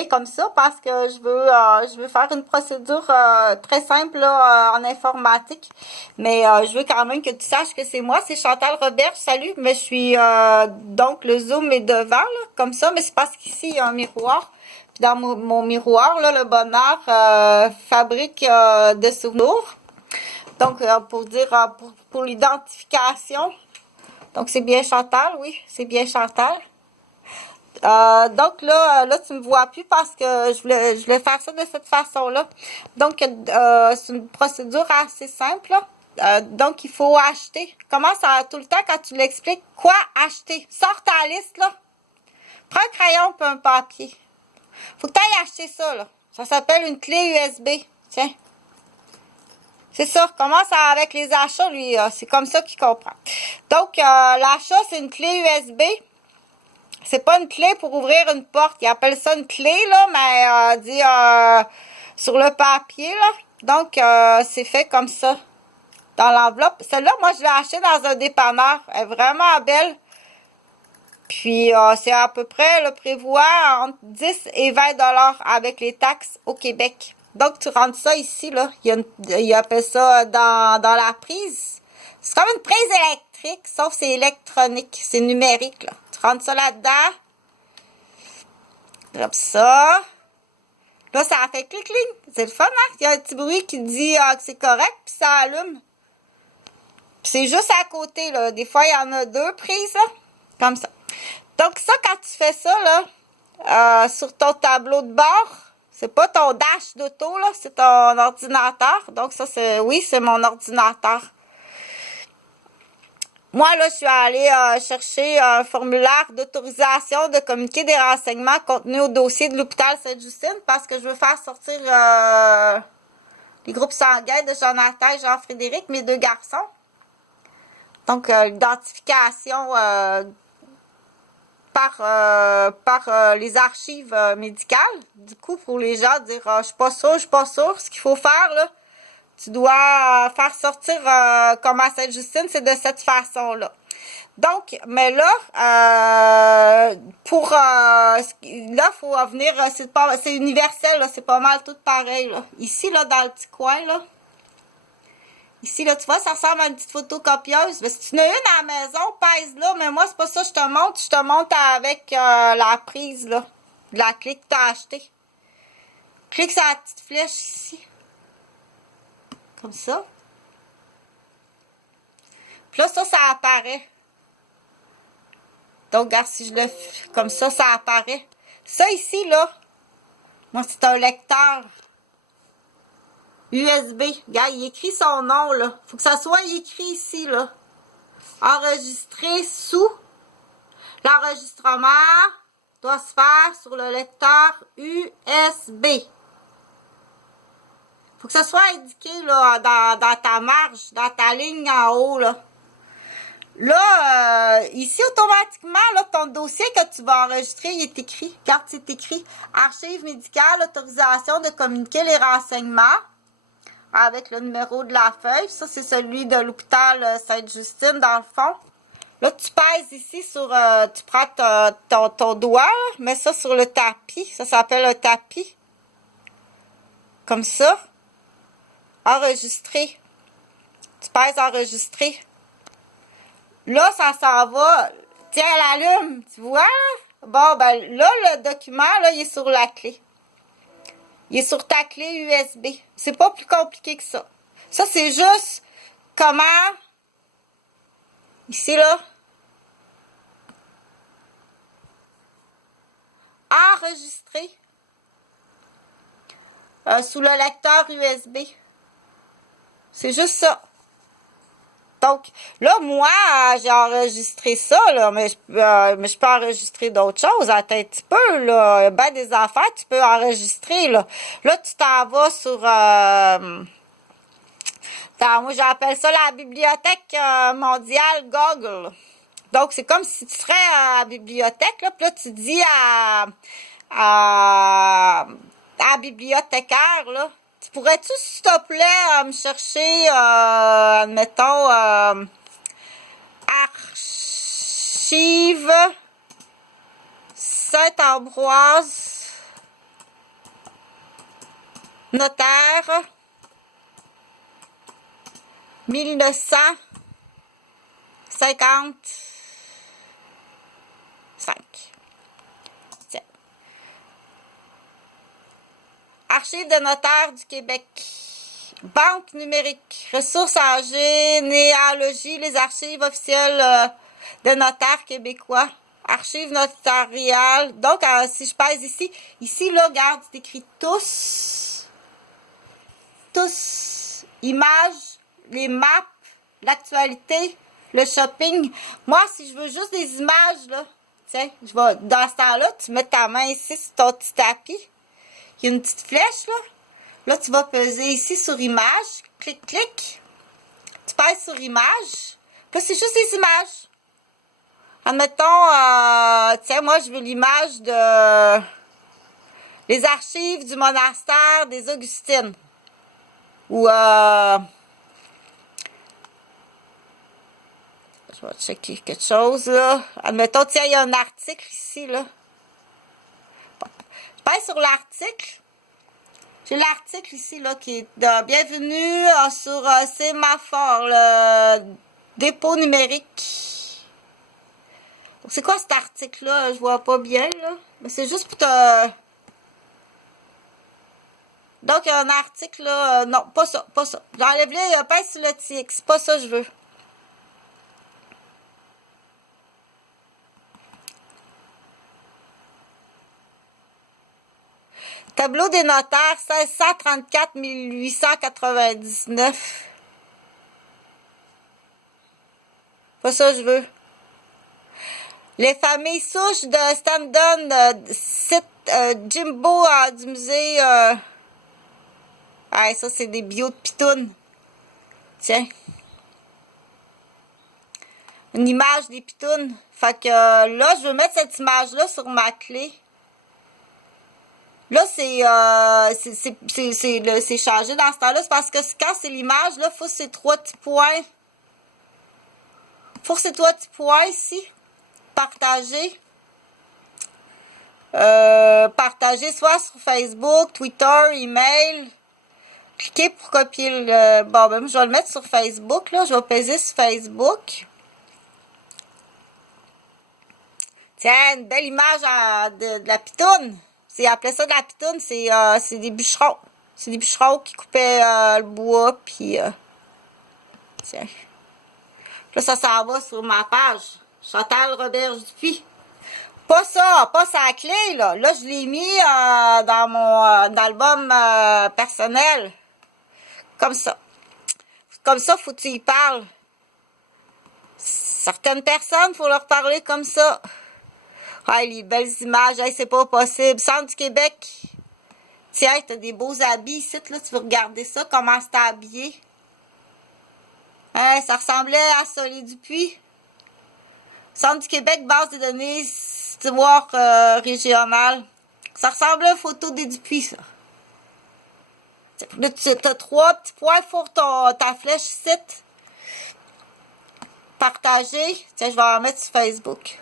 USB comme ça parce que je veux faire une procédure très simple là, en informatique. Mais je veux quand même que tu saches que c'est moi, c'est Chantal Roberge. Salut, mais je suis donc le zoom est devant là, comme ça, mais c'est parce qu'ici il y a un miroir. Puis dans mon miroir, là, le bonheur fabrique des souvenirs. Donc pour dire pour l'identification. Donc c'est bien Chantal, oui, c'est bien Chantal. Donc là, tu me vois plus parce que je voulais faire ça de cette façon-là. Donc, c'est une procédure assez simple. Donc, il faut acheter. Commence tout le temps quand tu l'expliques. Quoi acheter? Sors ta liste, là. Prends un crayon et un papier. Faut que tu ailles acheter ça, là. Ça s'appelle une clé USB. Tiens. C'est ça. Commence avec les achats, lui. C'est comme ça qu'il comprend. Donc, l'achat, c'est une clé USB. C'est pas une clé pour ouvrir une porte. Ils appellent ça une clé, là, mais dit sur le papier, là. Donc, c'est fait comme ça. Dans l'enveloppe. Celle-là, moi, je l'ai achetée dans un dépanneur. Elle est vraiment belle. Puis, c'est à peu près, le prévoit entre 10 et 20 $ avec les taxes au Québec. Donc, tu rentres ça ici, là. Il appelle ça dans la prise. C'est comme une prise électrique, sauf c'est électronique. C'est numérique, là. Tu rentres ça là-dedans. Comme ça. Là, ça a fait clic-clic. C'est le fun, hein? Il y a un petit bruit qui dit que c'est correct, puis ça allume. Puis c'est juste à côté, là. Des fois, il y en a deux prises, là. Comme ça. Donc, ça, quand tu fais ça, là, sur ton tableau de bord, c'est pas ton dash d'auto, là, c'est ton ordinateur. Donc, ça, oui, c'est mon ordinateur. Moi, là, je suis allée chercher un formulaire d'autorisation de communiquer des renseignements contenus au dossier de l'hôpital Sainte-Justine parce que je veux faire sortir les groupes sanguins de Jonathan et Jean-Frédéric, mes deux garçons. Donc, l'identification par les archives médicales. Du coup, pour les gens, dire je suis pas sûre, ce qu'il faut faire, là. Tu dois faire sortir comme à Sainte-Justine, c'est de cette façon-là. Donc, mais là, là, faut venir, c'est universel, là, c'est pas mal tout pareil, là. Ici, là, dans le petit coin, là. Ici, là, tu vois, ça ressemble à une petite photocopieuse. Mais si tu en as une à la maison, pèse-la. Mais moi, c'est pas ça, je te montre. Je te montre avec la prise, là, de la clé que tu as achetée. Clique sur la petite flèche ici. Comme ça. Puis là, ça apparaît. Donc, regarde, si je le fais comme ça apparaît. Ça ici, là, moi, c'est un lecteur USB. Regarde, il écrit son nom, là. Faut que ça soit écrit ici, là. Enregistré sous. L'enregistrement doit se faire sur le lecteur USB. Faut que ça soit indiqué là, dans ta marge, dans ta ligne en haut. Là, ici, automatiquement, là, ton dossier que tu vas enregistrer, il est écrit. Regarde, c'est écrit. Archives médicales, autorisation de communiquer les renseignements avec le numéro de la feuille. Ça, c'est celui de l'hôpital Sainte-Justine, dans le fond. Là, tu pèses ici sur... tu prends ton doigt, là, mets ça sur le tapis. Ça s'appelle un tapis. Comme ça. Enregistrer. Tu pèses enregistrer. Là, ça s'en va. Tiens, elle allume. Tu vois, là? Bon, ben là, le document, là, il est sur la clé. Il est sur ta clé USB. C'est pas plus compliqué que ça. Ça, c'est juste comment... Ici, là. Enregistrer. Sous le lecteur USB. C'est juste ça. Donc, là, moi, j'ai enregistré ça, là, mais je peux enregistrer d'autres choses. Attends un petit peu, là. Il y a bien des affaires, tu peux enregistrer, là. Là, tu t'en vas sur... moi, j'appelle ça la bibliothèque mondiale Google. Donc, c'est comme si tu serais à la bibliothèque, là, puis là, tu dis à la bibliothécaire, là, tu pourrais-tu, s'il te plaît, me chercher, admettons, archives Saint-Ambroise Notaire. 1955. Tiens. Archives de notaire du Québec. Banque numérique. Ressources en généalogie. Les archives officielles de notaires québécois. Archives notariales. Donc, si je pèse ici, là, regarde, c'est écrit tous. Tous. Images, les maps, l'actualité, le shopping. Moi, si je veux juste des images, là, tiens, je vais, dans ce temps-là, tu mets ta main ici sur ton petit tapis. Il y a une petite flèche, là. Là, tu vas peser ici sur image. Clic, clic. Tu pèses sur image. Là, c'est juste des images. Admettons, tiens, moi, je veux l'image de les archives du monastère des Augustines. Ou, je vais checker quelque chose, là. Admettons, tiens, il y a un article ici, là. Bon. Je pèse sur l'article. J'ai l'article ici, là, qui est de bienvenue sur Sémaphore, le dépôt numérique. C'est quoi cet article-là? Je vois pas bien, là. Mais c'est juste pour te... Donc, il y a un article, là. Non, pas ça, pas ça. J'enlève-le, pèse sur le TX. C'est pas ça que je veux. Tableau des notaires, 1634-1899. Pas ça que je veux. Les familles souches de Stendon, site Jimbo du musée. Ah, ça, c'est des bios de pitounes. Tiens. Une image des pitounes. Fait que là, je veux mettre cette image-là sur ma clé. Là, c'est changé dans ce temps-là. C'est parce que quand c'est l'image, là, il faut ces trois petits points. Faut ces trois petits points ici. Partager. Partager soit sur Facebook, Twitter, email. Cliquez pour copier le... Bon, ben, je vais le mettre sur Facebook, là. Je vais peser sur Facebook. Tiens, une belle image de la pitoune. C'est appelé ça de la pitoune, c'est des bûcherons. C'est des bûcherons qui coupaient le bois, puis... tiens. Là, ça s'en va sur ma page. Chantal Roberge-Dupuis. Pas ça, pas sa clé, là. Là, je l'ai mis dans mon album personnel. Comme ça. Comme ça, faut que tu y parles. Certaines personnes, faut leur parler comme ça. Ah, les belles images, hey, c'est pas possible. Centre du Québec. Tiens, t'as des beaux habits ici, là, tu veux regarder ça, comment c'est habillé. Hein, ça ressemblait à Solé Dupuis. Centre du Québec, base de données, histoire régionale. Ça ressemble à une photo des Dupuis, ça. Là, tu as trois petits points pour ta flèche site. Partager. Tiens, je vais en mettre sur Facebook.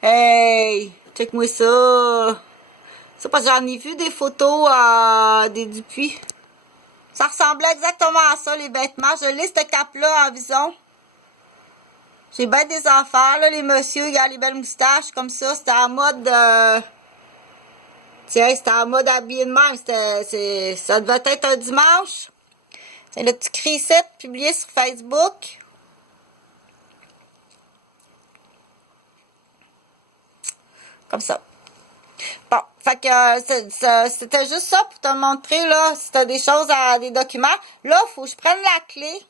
Hey, check-moi ça. C'est parce que j'en ai vu des photos des Dupuis. Ça ressemblait exactement à ça, les vêtements. Je lis ce cap-là en vison. J'ai bien des affaires, là, les messieurs, ils ont les belles moustaches comme ça. C'était en mode... Tiens, c'était en mode habillé de même. Ça devait être un dimanche. C'est le petit cri-set publié sur Facebook. Comme ça. Bon, fait que c'était juste ça pour te montrer, là, si tu as des choses des documents. Là, il faut que je prenne la clé.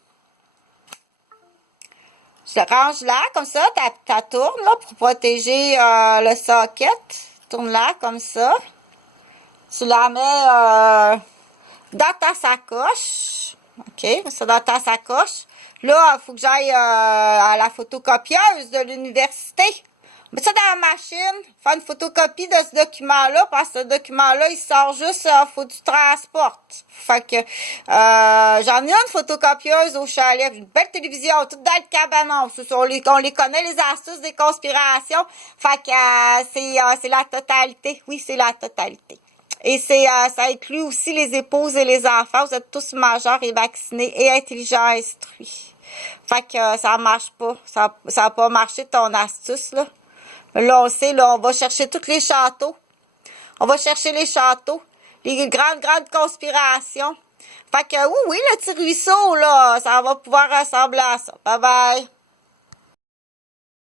Je range là, comme ça, tu tournes, là, pour protéger le socket. Tourne là, comme ça. Tu la mets dans ta sacoche. OK, mets ça dans ta sacoche. Là, il faut que j'aille à la photocopieuse de l'université Mets ça dans la machine, faire une photocopie de ce document-là, parce que ce document-là, il sort juste, faut que tu transportes. Fait que, j'en ai une photocopieuse au chalet, une belle télévision, toute dans le cabanon. On les connaît, les astuces des conspirations. Fait que, c'est la totalité. Oui, c'est la totalité. Et ça inclut aussi les épouses et les enfants. Vous êtes tous majeurs et vaccinés et intelligents et instruits. Fait que, ça marche pas. Ça a pas marché ton astuce, là. Là, on sait, là, on va chercher tous les châteaux. On va chercher les châteaux. Les grandes conspirations. Fait que, oui, le petit ruisseau, là, ça va pouvoir ressembler à ça. Bye bye.